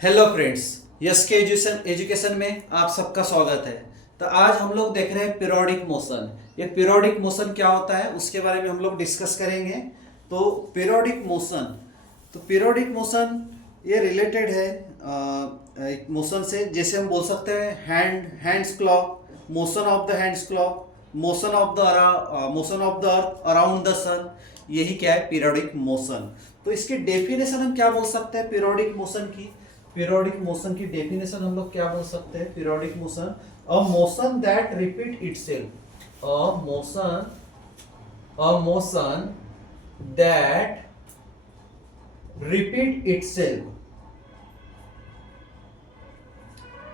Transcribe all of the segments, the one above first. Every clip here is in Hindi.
हेलो फ्रेंड्स, यस के एजुकेशन में आप सबका स्वागत है। तो आज हम लोग देख रहे हैं पीरियोडिक मोशन। ये पीरियोडिक मोशन क्या होता है उसके बारे में हम लोग डिस्कस करेंगे। तो पीरियोडिक मोशन ये रिलेटेड है एक मोशन से। जैसे हम बोल सकते हैं hands clock, motion of the hands clock, motion of the earth around the sun. यही क्या है, पीरियोडिक मोशन। तो इसकी डेफिनेशन हम क्या बोल सकते हैं पीरियोडिक मोशन की डेफिनेशन हम लोग क्या बोल सकते हैं? Periodic motion, a motion that repeat itself, a motion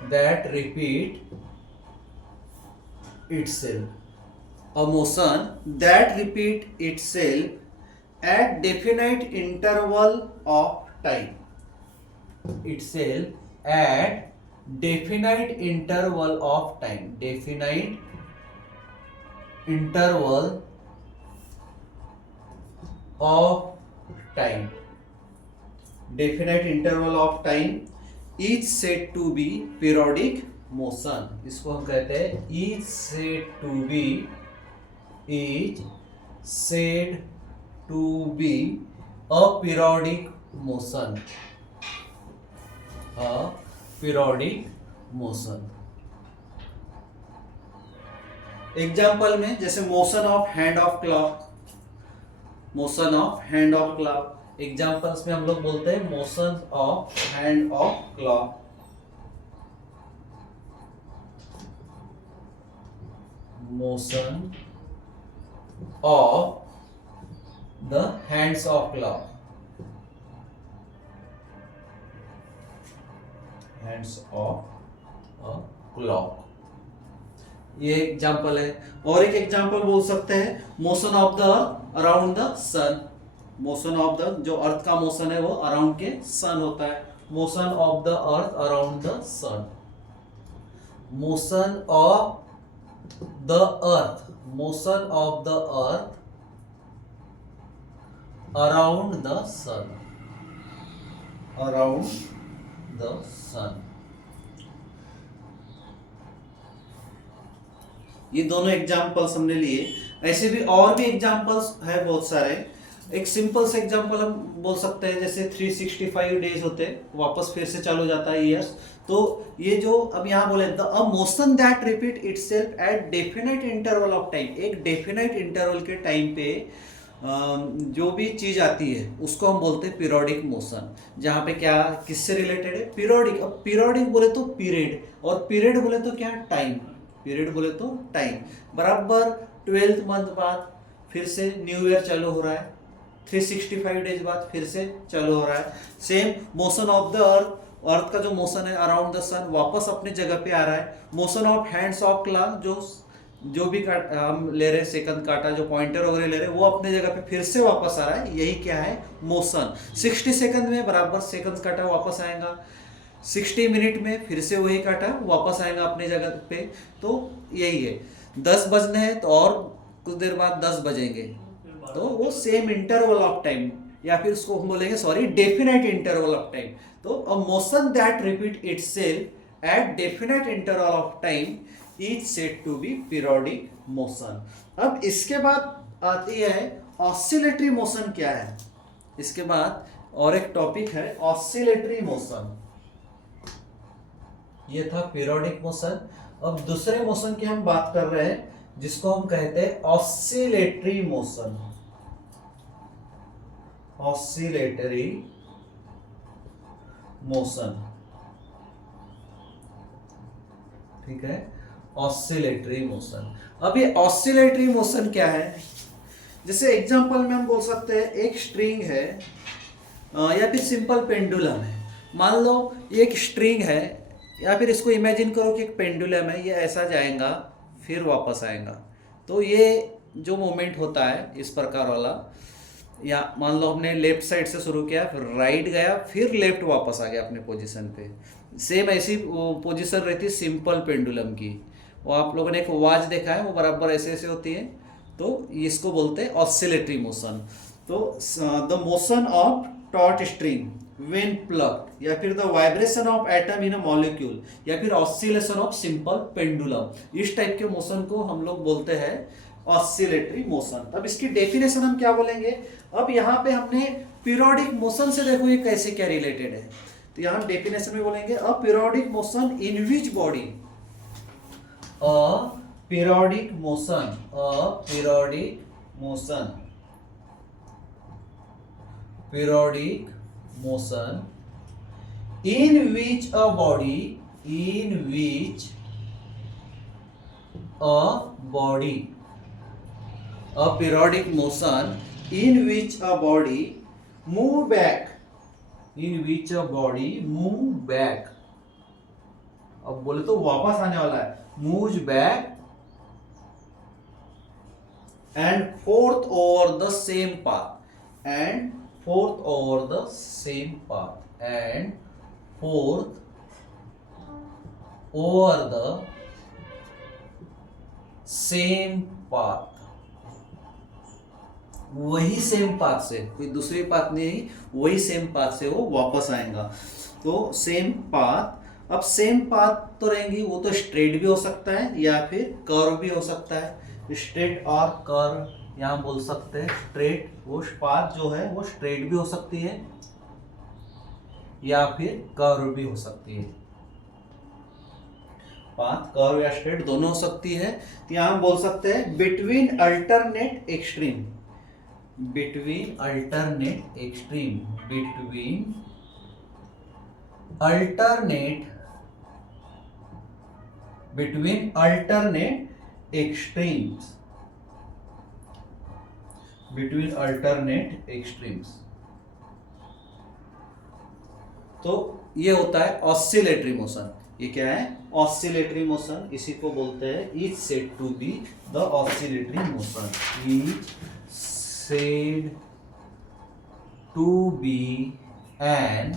that repeat itself, a motion that repeat itself at definite interval of time, itself at definite interval of time, definite interval of time, definite interval of time is said to be periodic motion। इसको हम कहते हैं is said to be a periodic motion, a periodic motion। Example में जैसे motion of hand of clock, examples में हम लोग बोलते हैं motion of hand of clock, motion of the hands of clock, hands of a clock. ये एग्जाम्पल है। और एक एग्जाम्पल बोल सकते हैं motion of the earth around the sun. Motion of the, जो अर्थ का मोशन है वो अराउंड के सन होता है। Motion of the earth around the sun, motion of the earth, motion of the earth around the sun, around the sun. ये दोनों एग्जाम्पल्स हमने लिए। ऐसे भी और भी एग्जाम्पल्स है बहुत सारे। एक सिंपल से एग्जाम्पल हम बोल सकते हैं, जैसे 365 डेज होते हैं, वापस फिर से चालू हो जाता है ईयर्स। तो ये जो अब यहाँ बोले अ motion that repeat itself at definite interval of time, एक डेफिनेट इंटरवल के टाइम पे जो भी चीज आती है उसको हम बोलते हैं पीरियोडिक मोशन। जहाँ पे क्या किससे रिलेटेड है? पीरियोडिक। अब पीरियोडिक बोले तो पीरियड, और पीरियड बोले तो क्या? टाइम। पीरियड बोले तो टाइम। बराबर 12th मंथ बाद फिर से न्यू ईयर चालू हो रहा है, 365 डेज बाद फिर से चालू हो रहा है। सेम मोशन ऑफ द अर्थ का जो मोशन है अराउंड द सन वापस अपनी जगह पे आ रहा है। Motion of hands of clock, जो भी हम ले रहे हैं, सेकंड काटा जो पॉइंटर वगैरह ले रहे हैं, वो अपने जगह पे फिर से वापस आ रहा है। यही क्या है? मोशन। 60 सेकंड में बराबर सेकंड काटा वापस आएगा, 60 मिनट में फिर से वही काटा वापस आएगा अपनी जगह पे। तो यही है। 10 बजने हैं तो और कुछ देर बाद 10 बजेंगे, तो वो सेम इंटरवल ऑफ टाइम, या फिर उसको हम बोलेंगे डेफिनेट इंटरवल ऑफ टाइम। तो a motion that repeat itself at definite interval of time is said to be periodic motion. अब इसके बाद आती है ऑसिलेटरी मोशन। क्या है इसके बाद? और एक टॉपिक है ऑसिलेटरी मोशन। ये था पीरियोडिक मोशन। अब दूसरे मोशन की हम बात कर रहे हैं जिसको हम कहते हैं ऑसिलेटरी मोशन। ऑसिलेटरी मोशन, ठीक है, ऑसिलेटरी मोशन। अब ये ऑसिलेटरी मोशन क्या है? जैसे एग्जांपल में हम बोल सकते हैं एक स्ट्रिंग है या फिर सिंपल पेंडुलम है। मान लो ये एक स्ट्रिंग है, या फिर इसको इमेजिन करो कि एक पेंडुलम है, ये ऐसा जाएगा फिर वापस आएगा। तो ये जो मोमेंट होता है इस प्रकार वाला, या मान लो हमने लेफ्ट साइड से शुरू किया, फिर राइट गया, फिर लेफ्ट वापस आ गया अपने पोजीशन पे। सेम ऐसी पोजीशन रहती है सिंपल पेंडुलम की। वो आप लोगों ने एक वाच देखा है, वो बराबर ऐसे ऐसे होती है। तो इसको बोलते हैं ऑसिलेटरी मोशन। तो the motion of torch string when plugged, या फिर the vibration of atom in a molecule, या फिर ऑसिलेशन ऑफ सिंपल पेंडुलम। इस टाइप के मोशन को हम लोग बोलते हैं ऑसिलेटरी मोशन। अब इसकी डेफिनेशन हम क्या बोलेंगे? अब यहाँ पे हमने पीरियोडिक मोशन से देखो ये कैसे क्या रिलेटेड है, तो यहाँ हम डेफिनेशन में बोलेंगे अ periodic motion in which body, a periodic motion, a periodic motion, periodic motion in which a body, in which a body, a periodic motion in which a body move back, in which a body move back, अब बोले तो वापस आने वाला है, moves back and forth over the same path, and forth over the same path, and forth over the same path, वही सेम पाथ से, कोई दूसरी पाथ नहीं, वही सेम पाथ से वो वापस आएगा। तो सेम पाथ, अब सेम पाथ तो रहेंगी, वो तो स्ट्रेट भी हो सकता है या फिर कर्व भी हो सकता है। स्ट्रेट और कर्व यहाँ बोल सकते हैं। स्ट्रेट, वो पाथ जो है वो स्ट्रेट भी हो सकती है या फिर कर्व भी हो सकती है। पाथ कर्व या स्ट्रेट दोनों हो सकती है। तो यहाँ हम बोल सकते हैं between alternate extreme, between alternate extreme, between alternate, between alternate extremes, between alternate extremes. तो ये होता है ऑसिलेटरी मोशन। ये क्या है? Oscillatory motion. इसी को बोलते हैं is said to be the oscillatory motion, is said to be an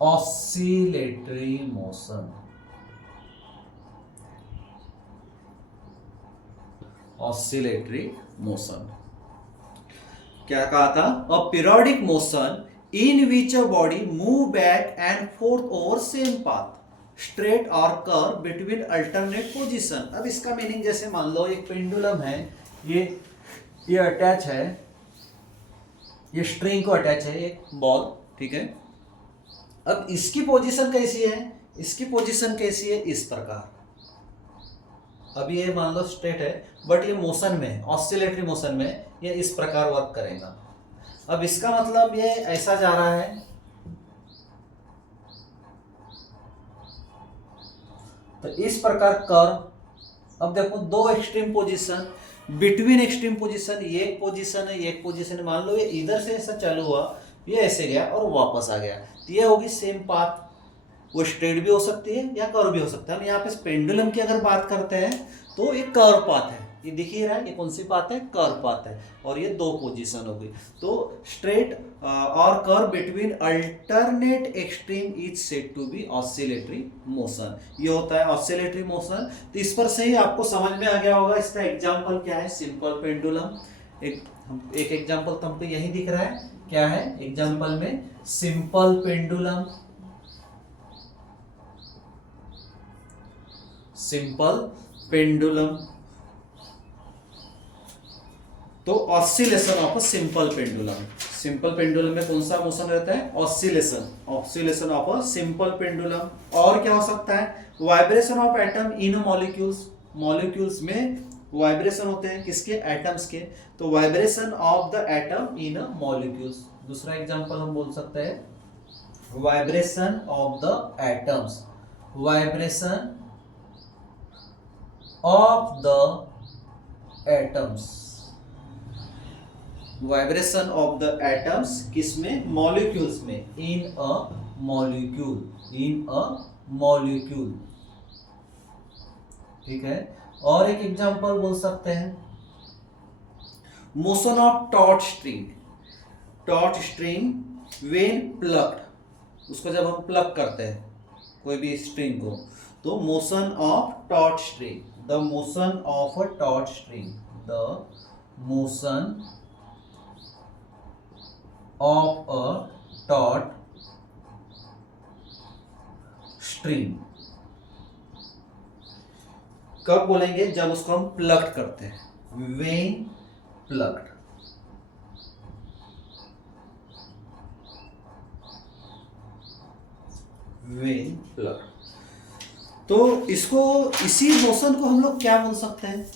oscillatory motion, oscillatory motion. क्या कहा था? A periodic motion in which a body move back and forth over same path, straight और कर्व बिटवीन अल्टरनेट पोजीशन। अब इसका मीनिंग जैसे मान लो एक पेंडुलम है, ये अटैच है, ये स्ट्रिंग को अटैच है एक बॉल, ठीक है। अब इसकी पोजीशन कैसी है? इसकी पोजीशन कैसी है? इस प्रकार। अब ये मान लो स्ट्रेट है, बट ये मोशन में है, ऑसिलेटरी मोशन में, ये इस प्रकार वर्क करेगा। अब इसका मतलब ये ऐसा जा रहा है, तो इस प्रकार कर्व। अब देखो दो extreme position, between extreme position, ये एक पोजीशन है, ये एक पोजीशन है। मान लो ये इधर से ऐसा चालू हुआ, ये ऐसे गया और वापस आ गया, तो ये होगी सेम पाथ। वो स्ट्रेट भी हो सकती है या कर्व भी हो सकता है। हम यहाँ पे पेंडुलम की अगर बात करते हैं तो ये कर्व पाथ है, ये दिख ही रहा है, ये कौन सी पाथ है? कर्व पाथ है। और ये दो पोजीशन हो गई। तो स्ट्रेट और curve between alternate extreme is said to be oscillatory motion. ये होता है ऑसिलेटरी मोशन। तो इस पर से ही आपको समझ में आ गया होगा इसका एग्जाम्पल क्या है। सिंपल पेंडुलम, एक एग्जाम्पल तो हमको यही दिख रहा है। क्या है एग्जाम्पल में? Simple pendulum, simple pendulum. तो oscillation of a simple pendulum, simple pendulum में कौन सा मोशन रहता है? Oscillation, oscillation of a simple pendulum. और क्या हो सकता है? Vibration of atom in molecules, molecules में वाइब्रेशन होते हैं, किसके? एटम्स के। तो vibration of the atom in molecules. दूसरा एग्जांपल हम बोल सकते हैं vibration of the atoms, vibration of the atoms, vibration of the atoms किसमें? मॉलिक्यूल्स में, इन a molecule, in a molecule, ठीक है। और एक एग्जांपल बोल सकते हैं motion of torch string, torch string when plugged, उसको जब हम प्लग करते हैं कोई भी स्ट्रिंग को, तो motion of torch string, the motion of a torch string, the motion of a taught string. कब बोलेंगे? जब उसको हम प्लग्ड करते हैं, व्हेन प्लग्ड। When plugged. तो इसको, इसी मोशन को हम लोग क्या बोल सकते हैं?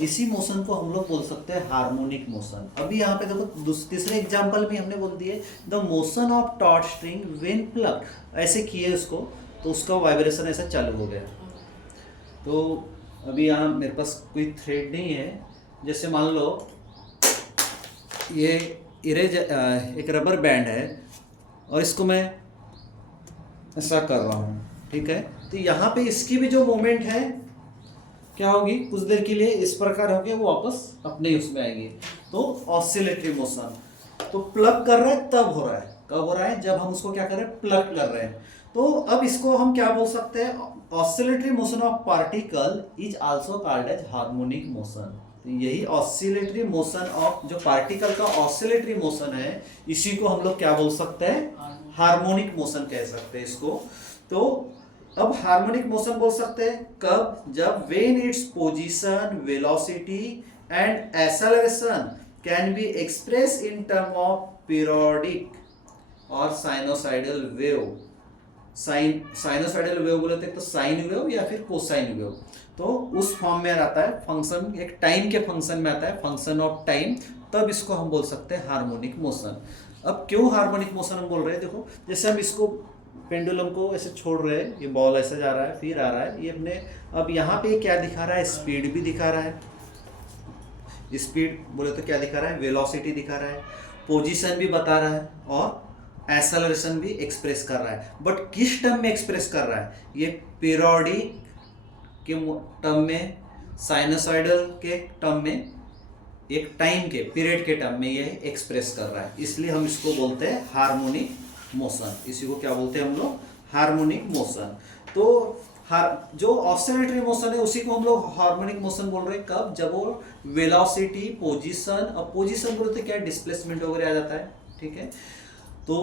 इसी मोशन को हम लोग बोल सकते हैं हार्मोनिक मोशन। अभी यहाँ पे देखो तीसरे एग्जांपल भी हमने बोल दिए, the motion of taut string when plugged. ऐसे किए उसको तो उसका वाइब्रेशन ऐसा चालू हो गया। तो अभी यहाँ मेरे पास कोई थ्रेड नहीं है। जैसे मान लो ये इरेज एक रबर बैंड है और इसको मैं ऐसा कर रहा हूँ, ठीक है। तो यहाँ पे इसकी भी जो मोमेंट है क्या होगी? कुछ देर के लिए इस प्रकार होगी, वो वापस अपने उसमें आएंगे। तो ऑसिलेटरी मोशन। तो प्लग कर रहा है तब हो रहा है, कब हो रहा है? जब हम उसको क्या कर रहे हैं? प्लग कर रहे हैं। तो अब इसको हम क्या बोल सकते हैं? Oscillatory motion of particle is also called as harmonic motion. तो यही ऑसिलेटरी मोशन ऑफ जो पार्टिकल का ऑसिलेटरी मोशन है, इसी को हम लोग क्या बोल सकते हैं? हार्मोनिक मोशन कह सकते हैं इसको। तो अब हार्मोनिक मोशन बोल सकते हैं कब? जब when its position, velocity and acceleration can be express in term of periodic और साइनोसाइडल वेव। साइनोसाइडल वेव बोले तो साइन वेव या फिर कोसाइन वेव। तो उस फॉर्म में आता है, फंक्शन एक टाइम के फंक्शन में आता है, फंक्शन ऑफ टाइम। तब इसको हम बोल सकते हैं हार्मोनिक मोशन। अब क्यों हार्मोनिक मोशन हम बोल रहे हैं? देखो जैसे हम इसको पेंडुलम को ऐसे छोड़ रहे हैं, ये बॉल ऐसे जा रहा है, फिर आ रहा है, ये अपने अब यहाँ पे क्या दिखा रहा है? स्पीड भी दिखा रहा है। स्पीड बोले तो क्या दिखा रहा है? वेलोसिटी दिखा रहा है, पोजीशन भी बता रहा है और एक्सेलरेशन भी एक्सप्रेस कर रहा है। बट किस टर्म में एक्सप्रेस कर रहा है? ये पीरियोडिक के टर्म में, साइनोसॉइडल के टर्म में, एक टाइम के पीरियड के टर्म में ये एक्सप्रेस कर रहा है। इसलिए हम इसको बोलते हैं हार्मोनिक मोशन। इसी को क्या बोलते हैं हम लोग? Harmonic motion. तो जो ऑसिलेटरी मोशन है उसी को हम लोग हार्मोनिक मोशन बोल रहे हैं। कब? जब वो वेलोसिटी, पोजीशन, और पोजीशन बोलते क्या? डिस्प्लेसमेंट वगैरह आ जाता है, ठीक है। तो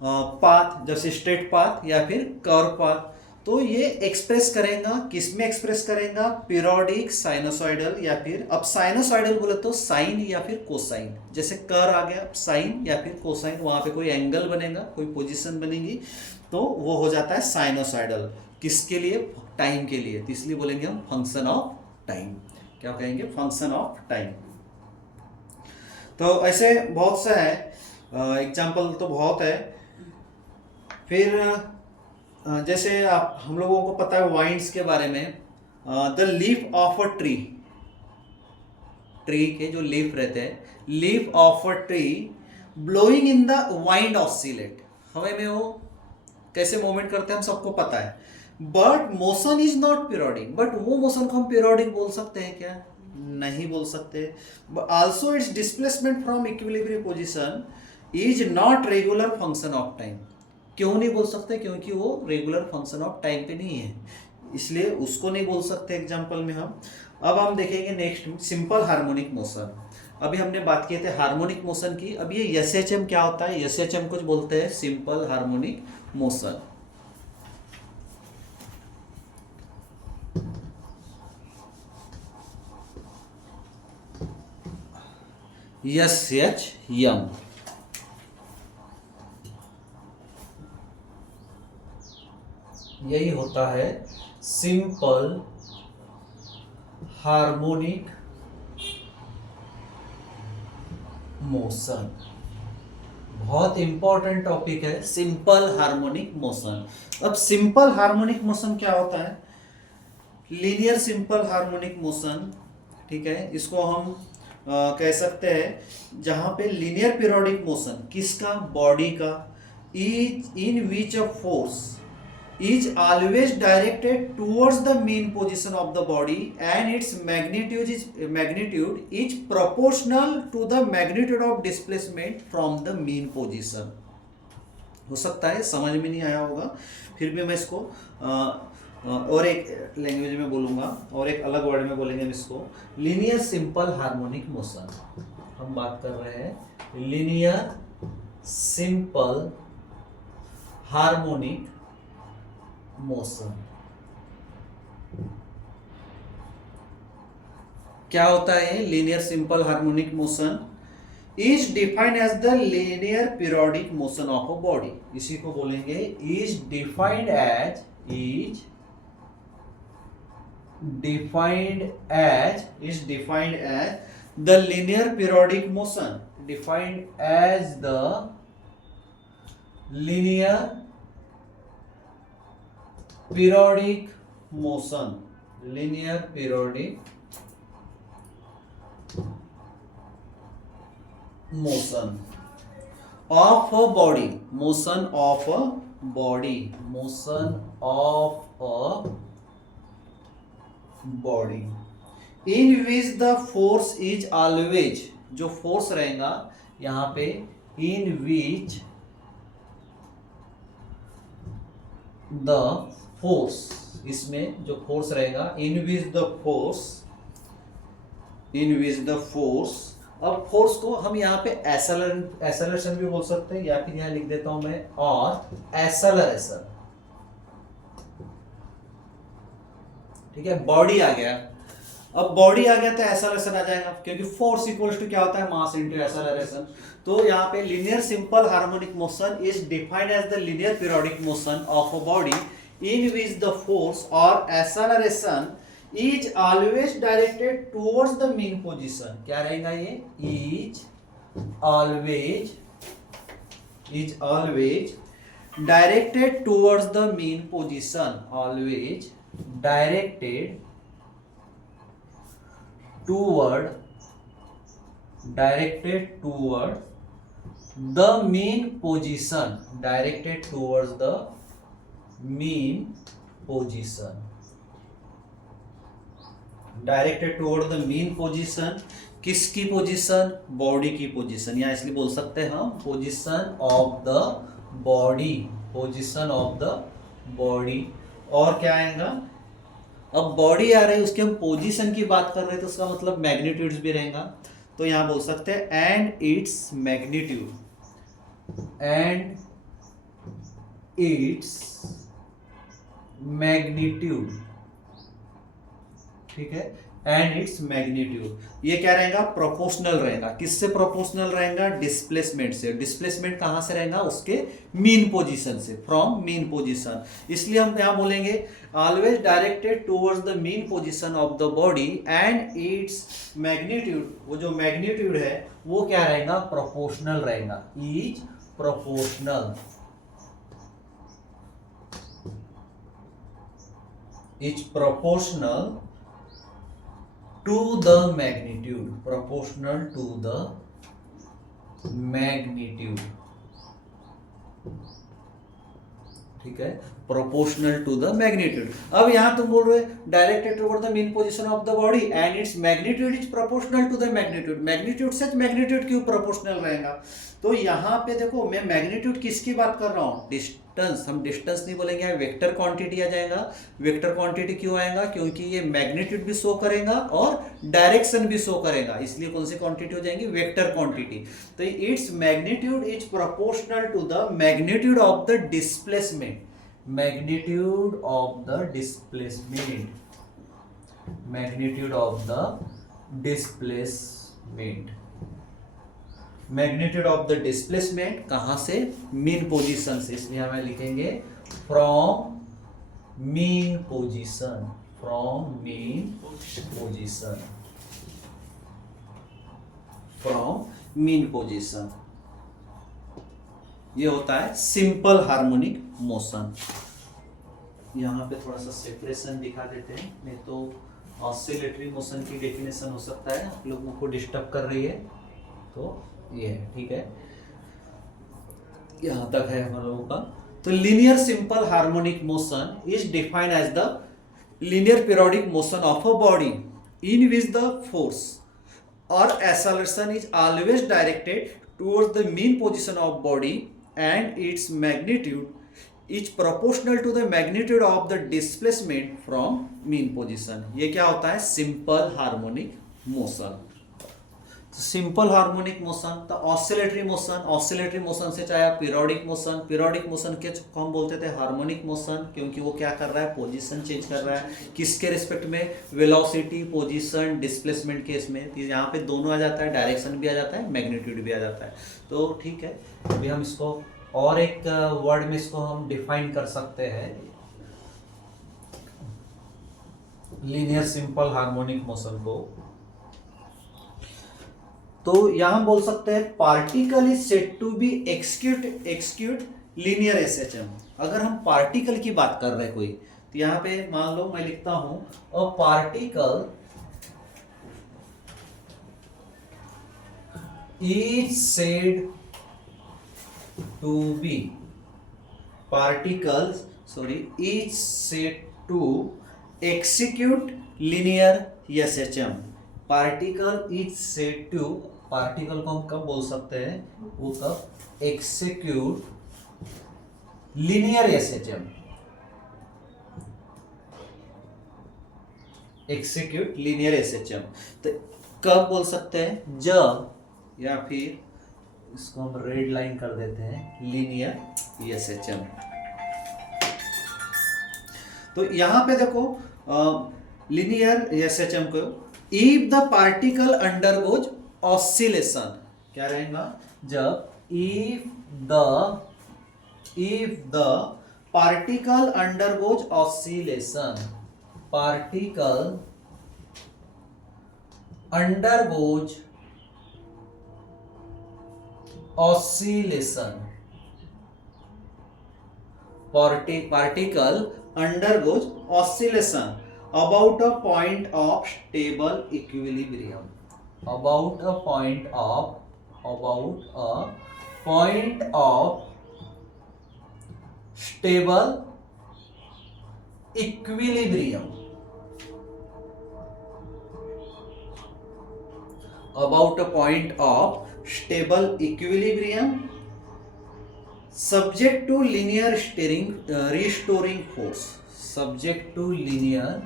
पाथ, जैसे स्ट्रेट पाथ या फिर कर्व पाथ, तो ये एक्सप्रेस करेगा, किस में एक्सप्रेस करेगा? पीरियोडिक, साइनोसॉइडल या फिर, अब साइनोसॉइडल बोले तो साइन या फिर कोसाइन। जैसे कर आ गया, साइन या फिर कोसाइन, वहां पे कोई एंगल बनेगा, कोई पोजीशन बनेगी, तो वो हो जाता है साइनोसॉइडल। किसके लिए? टाइम के लिए। तो इसलिए बोलेंगे हम फंक्शन ऑफ टाइम। क्या कहेंगे? Function of time. तो ऐसे बहुत से है एग्जाम्पल, तो बहुत है। फिर जैसे आप हम लोगों को पता है वाइंड्स के बारे में, the leaf of a tree, tree के जो लीफ रहते हैं, leaf of a tree blowing in the wind oscillate. हवा में वो कैसे मूवमेंट करते हैं हम सबको पता है। But motion is not periodic. But वो मोशन को हम पीरियोडिक बोल सकते हैं क्या? नहीं बोल सकते। Also it's displacement from equilibrium position is not regular function of time. क्यों नहीं बोल सकते? क्योंकि वो रेगुलर फंक्शन ऑफ टाइम पे नहीं है, इसलिए उसको नहीं बोल सकते एग्जाम्पल में हम। अब हम देखेंगे नेक्स्ट सिंपल हार्मोनिक मोशन। अभी हमने बात किए थे हार्मोनिक मोशन की। अब ये एसएचएम क्या होता है? एसएचएम कुछ बोलते हैं सिंपल हार्मोनिक मोशन। एसएचएम यही होता है सिंपल हार्मोनिक मोशन। बहुत इंपॉर्टेंट टॉपिक है सिंपल हार्मोनिक मोशन। अब सिंपल हार्मोनिक मोशन क्या होता है? लीनियर सिंपल हार्मोनिक मोशन, ठीक है। इसको हम कह सकते हैं जहां पे लीनियर पीरियोडिक मोशन किसका? बॉडी का। Is in which a force is always directed towards the mean position of the body and its magnitude is proportional to the magnitude of displacement from the mean position। हो सकता है समझ में नहीं आया होगा, फिर भी मैं इसको और एक लैंग्वेज में बोलूँगा और एक अलग वर्ड में बोलेंगे हम इसको। लीनियर सिंपल हार्मोनिक मोशन हम बात कर रहे हैं। Linear simple harmonic motion. क्या होता है linear simple harmonic motion? Is defined as the linear periodic motion of a body. इसी को बोलेंगे is defined as the linear periodic motion, defined as the linear periodic motion, linear periodic motion of a body, motion of a body, motion of a body in which the force is always, जो फोर्स रहेगा यहां पे, इन विच द फोर्स, इसमें जो फोर्स रहेगा, इन विच द फोर्स, अब फोर्स को हम यहाँ पे एसेलरेशन भी बोल सकते हैं, या फिर यहाँ लिख देता हूं मैं और एसेलरेशन। ठीक है, बॉडी आ गया, अब बॉडी आ गया तो एसेलरेशन आ जाएगा, क्योंकि फोर्स इक्वल्स टू क्या होता है, मास इनटू एसेलरेशन। तो यहाँ पे linear simple harmonic motion is defined as the linear periodic motion of a body in which the force और acceleration is always directed towards the mean position. क्या रहेगा ये, is always directed towards the mean position, always directed toward the mean position, directed towards the mean position, directed toward the mean position. किसकी पोजीशन, बॉडी की पोजीशन, या इसलिए बोल सकते हैं हम position of the body, position of the body. और क्या आएगा, अब बॉडी आ रही है, उसके हम पोजीशन की बात कर रहे हैं, तो उसका मतलब मैग्नीट्यूड्स भी रहेगा। तो यहां बोल सकते हैं एंड इट्स मैग्नीट्यूड, ठीक है, एंड इट्स मैग्नीट्यूड। ये क्या रहेगा, प्रोपोर्शनल रहेगा। किससे प्रोपोर्शनल रहेगा, डिस्प्लेसमेंट से। डिस्प्लेसमेंट कहां से रहेगा, उसके मीन पोजीशन से, फ्रॉम मीन पोजीशन। इसलिए हम यहां बोलेंगे always directed towards the mean position of the body and its magnitude. वो जो मैग्नीट्यूड है वो क्या रहेगा, प्रोपोर्शनल रहेगा, is proportional, is proportional to the magnitude, proportional to the magnitude। ठीक है, प्रोपोर्शनल टू द मैग्नीट्यूड। अब यहां तुम बोल रहे directed toward the mean position of the body and its magnitude is proportional to the magnitude. Magnitude से मैग्नीट्यूड क्यों प्रोपोर्शनल रहेगा? तो यहां पे देखो, मैं मैग्नीट्यूड किसकी बात कर रहा हूं, डिस्टेंस। हम डिस्टेंस नहीं बोलेंगे, वेक्टर क्वांटिटी आ जाएगा। वेक्टर क्वांटिटी क्यों आएगा, क्योंकि ये मैग्नीट्यूड भी शो करेगा और डायरेक्शन भी शो करेगा, इसलिए कौन सी क्वांटिटी हो जाएंगी, वेक्टर क्वांटिटी। तो its magnitude is proportional to the magnitude of the displacement, magnitude of the displacement, magnitude of the displacement. Magnitude of the displacement कहां से, मीन पोजीशन से, इसलिए हमें लिखेंगे from mean position, from mean position, from mean position. ये होता है सिंपल हार्मोनिक मोशन। यहां पे थोड़ा सा सेपरेशन दिखा देते हैं, नहीं तो ऑसिलेटरी मोशन की डेफिनेशन हो सकता है आप लोगों को डिस्टर्ब कर रही है। तो ये है, ठीक है, यहां तक है हम लोगों का। तो linear simple harmonic motion is defined as the linear periodic motion of a body in which the force और acceleration is always directed towards the mean position of body and its magnitude is proportional to the magnitude of the displacement from mean position. ये क्या होता है, simple harmonic motion. Simple harmonic motion, तो ऑसिलेटरी मोशन से चाहे पीरियोडिक मोशन के को हम बोलते थे हार्मोनिक मोशन, क्योंकि वो क्या कर रहा है, पोजीशन चेंज कर रहा है, किसके रिस्पेक्ट में, वेलोसिटी, पोजीशन, डिस्प्लेसमेंट के इसमें। तो यहाँ पे दोनों आ जाता है, डायरेक्शन भी आ जाता है, मैग्नीट्यूड भी आ जाता है। तो ठीक है, अभी हम इसको और एक वर्ड में इसको हम डिफाइन कर सकते हैं, लीनियर सिंपल हार्मोनिक मोशन को। तो यहां बोल सकते हैं particle is said to be execute linear SHM. अगर हम पार्टिकल की बात कर रहे हैं कोई, तो यहां पे मान लो मैं लिखता हूं a particle is said to be, is said to execute linear SHM. Particle is said to, particle को हम कब बोल सकते हैं, वो कब, execute linear SHM, execute linear SHM. तो कब बोल सकते हैं, जब, या फिर इसको हम रेड लाइन कर देते हैं, लीनियर एसएचएम। तो यहां पे देखो लीनियर एसएचएम को, if the particle undergoes oscillation, क्या रहेगा, जब if the particle undergoes oscillation, particle undergoes oscillation, particle undergoes oscillation about a point of stable equilibrium, about a point of stable equilibrium, about a point of stable equilibrium subject to linear restoring force, subject to linear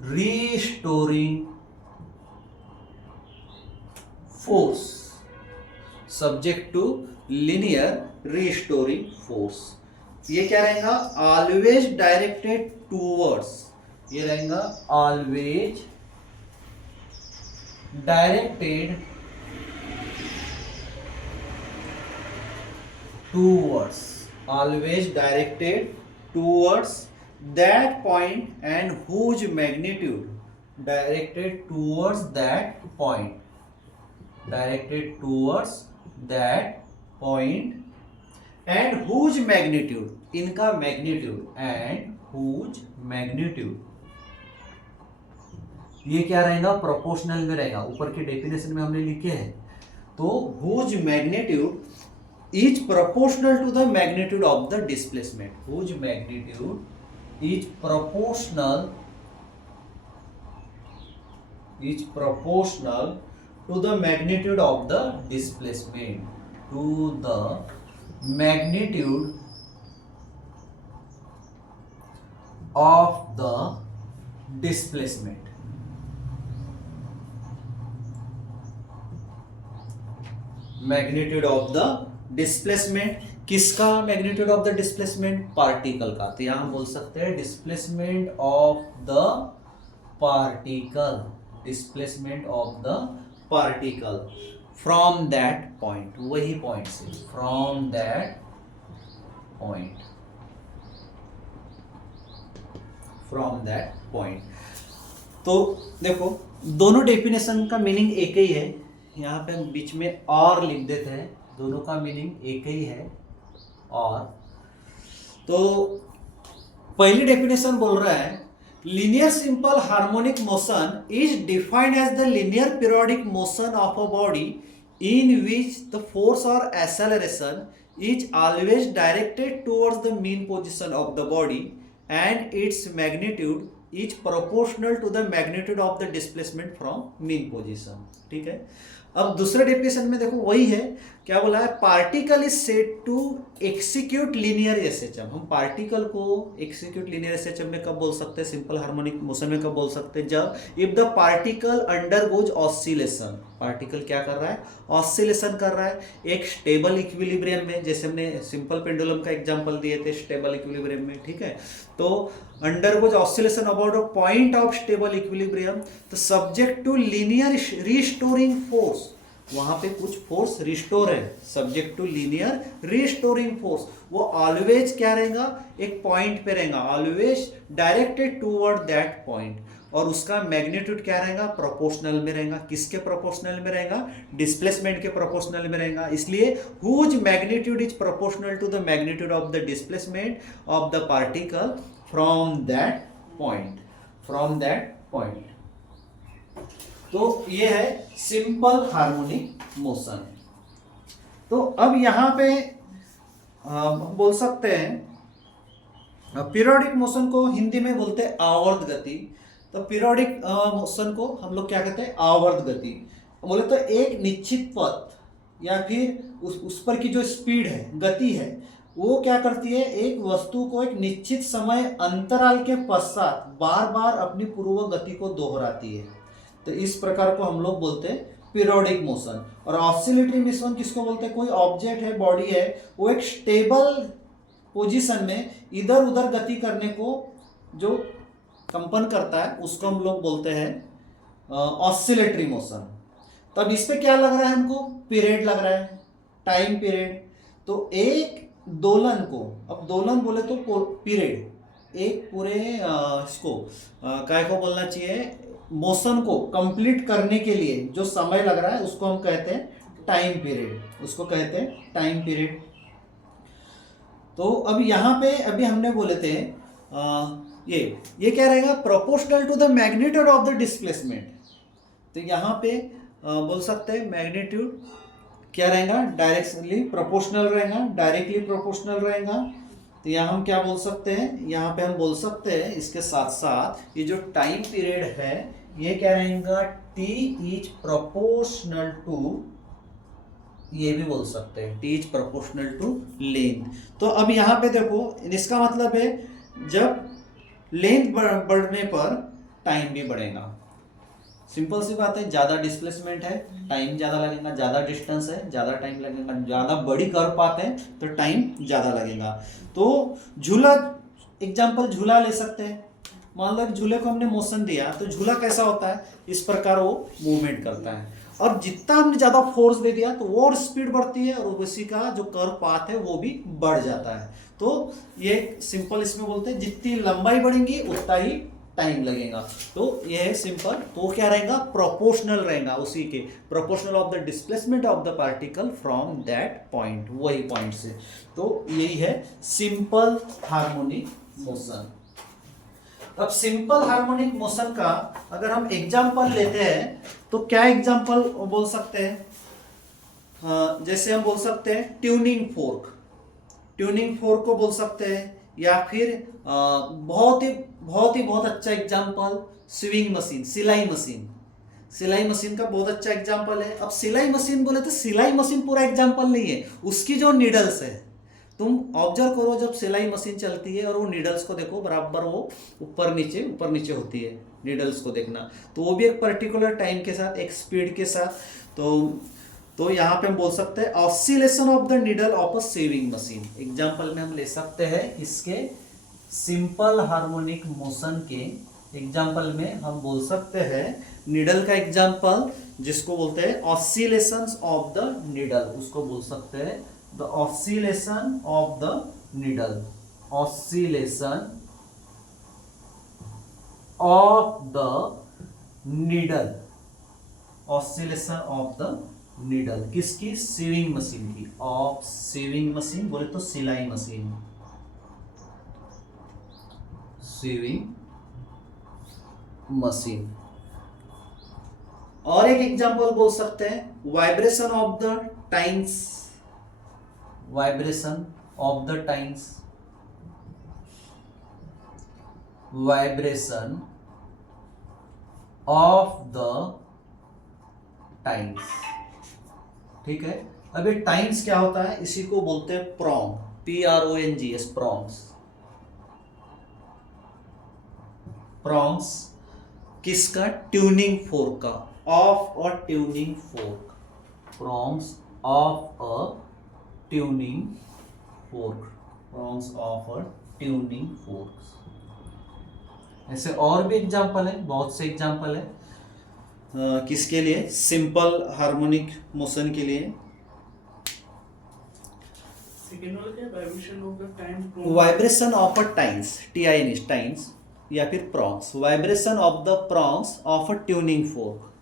restoring force, subject to linear restoring force। ये क्या रहेगा, ऑलवेज डायरेक्टेड टूवर्ड्स, ये रहेगा always directed towards, always directed towards that point and whose magnitude, directed towards that point, directed towards that point and whose magnitude, इनका magnitude and whose magnitude, ये क्या रहेगा, प्रोपोर्शनल में रहेगा, ऊपर के डेफिनेशन में हमने लिखे हैं। तो whose magnitude is proportional to the magnitude of the displacement, whose magnitude is proportional to the magnitude of the displacement, to the magnitude of the displacement, magnitude of the displacement. किसका magnitude of the displacement, particle का। तो यहां हम बोल सकते हैं displacement of the particle, displacement of the particle from that point, वही पॉइंट से, from that point, from that point. तो देखो दोनों डेफिनेशन का मीनिंग एक ही है, यहाँ पे हम बीच में और लिख देते हैं, दोनों का मीनिंग एक ही है। और तो पहली डेफिनेशन बोल रहा है linear simple harmonic motion is defined as the linear periodic motion of a body in which the force और acceleration is always directed towards the mean position of the body and its magnitude is proportional to the magnitude of the displacement from mean position. ठीक है, अब दूसरे डेफिनेशन में देखो वही है, क्या बोला है, particle is said to execute linear SHM. हम पार्टिकल को एक्सिक्यूट लीनियर एसएचएम में कब बोल सकते हैं, सिंपल हार्मोनिक मोशन में कब बोल सकते हैं, जब if the particle undergoes oscillation, particle क्या कर रहा है, ऑसिलेशन कर रहा है एक स्टेबल इक्विलिब्रियम में, जैसे हमने सिंपल पेंडुलम का एग्जांपल दिए थे स्टेबल इक्विलिब्रियम में, ठीक है। तो undergoes oscillation about a point of stable equilibrium, तो subject to linear restoring force, वहां पे कुछ फोर्स रिस्टोर है, subject to linear restoring force, वो ऑलवेज क्या रहेगा, एक पॉइंट पे रहेगा, always directed toward that point, और उसका मैग्नीट्यूड क्या रहेगा, प्रोपोर्शनल में रहेगा। किसके प्रोपोर्शनल में रहेगा, डिस्प्लेसमेंट के प्रोपोर्शनल में रहेगा। इसलिए whose magnitude is proportional to the magnitude of the displacement of the particle from that point, from that point. तो ये है सिंपल हार्मोनिक मोशन। तो अब यहां पे हम बोल सकते हैं पीरियोडिक मोशन को हिंदी में बोलते हैं आवर्त गति। तो पीरियोडिक मोशन को हम लोग क्या कहते हैं, आवर्त गति। बोले तो एक निश्चित पथ या फिर उस पर की जो स्पीड है, गति है, वो क्या करती है, एक वस्तु को एक निश्चित समय अंतराल के पश्चात बार बार अपनी पूर्व गति को दोहराती है। तो इस प्रकार को हम लोग बोलते हैं पीरियोडिक मोशन। और ऑसिलेटरी मोशन किसको बोलते हैं, कोई ऑब्जेक्ट है, बॉडी है, वो एक स्टेबल पोजीशन में इधर उधर गति करने को जो कंपन करता है उसको हम लोग बोलते हैं ऑसिलेटरी मोशन। तो अब इस पे क्या लग रहा है हमको, पीरियड लग रहा है, टाइम पीरियड। तो एक दोलन को, अब दोलन बोले तो पीरियड, एक पूरे इसको काय को बोलना चाहिए, मोशन को कंप्लीट करने के लिए जो समय लग रहा है उसको हम कहते हैं टाइम पीरियड, उसको कहते हैं टाइम पीरियड। तो अब यहाँ पे अभी हमने बोले थे ये क्या रहेगा, proportional to the magnitude of the displacement. तो यहाँ पे बोल सकते हैं मैग्नीट्यूड क्या रहेगा, डायरेक्टली प्रोपोर्शनल रहेगा, डायरेक्टली प्रोपोर्शनल रहेगा। तो यहाँ हम क्या बोल सकते हैं, यहाँ पे हम बोल सकते हैं इसके साथ साथ ये जो टाइम पीरियड है ये क्या रहेगा, टी इज प्रोपोर्शनल टू, ये भी बोल सकते हैं T is proportional to length. तो अब यहाँ पे देखो इसका मतलब है जब लेंथ बढ़ने पर टाइम भी बढ़ेगा। सिंपल सी बात है, ज़्यादा डिस्प्लेसमेंट है टाइम ज़्यादा लगेगा, ज़्यादा डिस्टेंस है ज़्यादा टाइम लगेगा, ज़्यादा बड़ी कर पाते हैं तो टाइम ज़्यादा लगेगा। तो झूला, एग्जाम्पल झूला ले सकते हैं। मान लो झूले को हमने मोशन दिया तो झूला कैसा होता है, इस प्रकार वो मूवमेंट करता है, और जितना हमने ज़्यादा फोर्स दे दिया तो वो और स्पीड बढ़ती है और उसी का जो कर्व पाथ है वो भी बढ़ जाता है। तो ये सिंपल इसमें बोलते हैं जितनी लंबाई बढ़ेगी उतना ही टाइम लगेगा। तो ये है सिंपल। तो क्या रहेगा, प्रोपोर्शनल रहेगा, उसी के proportional of the displacement of the particle from that point, वही पॉइंट से। तो यही है सिंपल हार्मोनिक मोशन। अब सिंपल हार्मोनिक मोशन का अगर हम एग्जाम्पल लेते हैं तो क्या एग्जाम्पल बोल सकते हैं, जैसे हम बोल सकते हैं ट्यूनिंग फोर्क, ट्यूनिंग फोर्क को बोल सकते हैं, या फिर बहुत अच्छा एग्जाम्पल स्विंग मशीन, सिलाई मशीन, सिलाई मशीन का बहुत अच्छा एग्जाम्पल है। अब सिलाई मशीन बोले तो सिलाई मशीन पूरा एग्जाम्पल नहीं है, उसकी जो नीडल्स है, तुम ऑब्जर्व करो जब सिलाई मशीन चलती है और वो नीडल्स को देखो बराबर वो ऊपर नीचे होती है, नीडल्स को देखना, तो वो भी एक पर्टिकुलर टाइम के साथ, एक स्पीड के साथ। तो यहाँ पे हम बोल सकते हैं oscillation of the needle of a saving machine. Example में हम ले सकते हैं इसके सिंपल हार्मोनिक मोशन के एग्जाम्पल में हम बोल सकते हैं नीडल का एग्जाम्पल जिसको बोलते हैं ऑसिलेशंस ऑफ द नीडल, उसको बोल सकते हैं the oscillation of the needle, oscillation of the needle, oscillation of the needle किसकी, सीविंग मशीन की, ऑफ सीविंग मशीन बोले तो सिलाई मशीन, सीविंग मशीन। और एक एग्जांपल बोल सकते हैं vibration of the times, vibration of the times, vibration of the times। ठीक है। अब ये टाइम्स क्या होता है, इसी को बोलते हैं प्रोंग, PRONGS, प्रोंग्स। प्रोंग्स किसका, ट्यूनिंग फोर्क का, of a tuning fork, prongs of a tuning fork, prongs of a tuning fork. ऐसे और भी एग्जांपल है, बहुत से एग्जांपल है। किसके लिए, सिंपल हार्मोनिक मोशन के लिए। Vibration of a times, TINS, times या फिर prongs, vibration of the prongs of a tuning fork,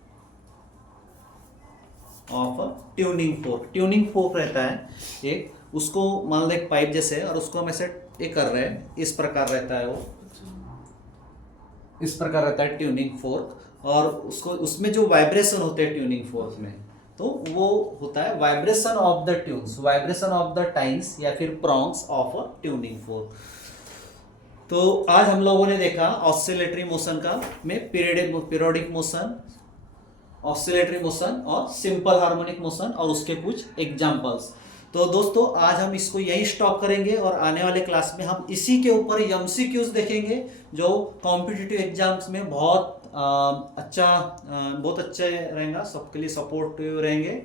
of a tuning fork. Tuning fork रहता है एक, उसको मान लो एक पाइप जैसे है और उसको हम ऐसे ये कर रहे हैं, इस प्रकार रहता है वो, इस प्रकार रहता है ट्यूनिंग फोर्क। और उसको, उसमें जो वाइब्रेशन होते हैं ट्यूनिंग फोर्क में, तो वो होता है vibration of the tunes, vibration of the times या फिर prongs of a tuning fork. तो आज हम लोगों ने देखा ऑसिलेटरी मोशन का में पीरियोडिक मोशन, ऑसिलेटरी मोशन और सिंपल हार्मोनिक मोशन और उसके कुछ एग्जांपल्स। तो दोस्तों आज हम इसको यहीं स्टॉप करेंगे और आने वाले क्लास में हम इसी के ऊपर MCQs देखेंगे जो कॉम्पिटिटिव एग्जाम्स में बहुत अच्छे रहेगा, सबके लिए सपोर्टिव रहेंगे।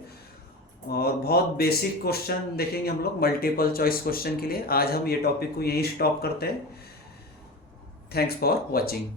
और बहुत बेसिक क्वेश्चन देखेंगे हम लोग मल्टीपल चॉइस क्वेश्चन के लिए। आज हम ये टॉपिक को यहीं स्टॉप करते हैं। Thanks for watching.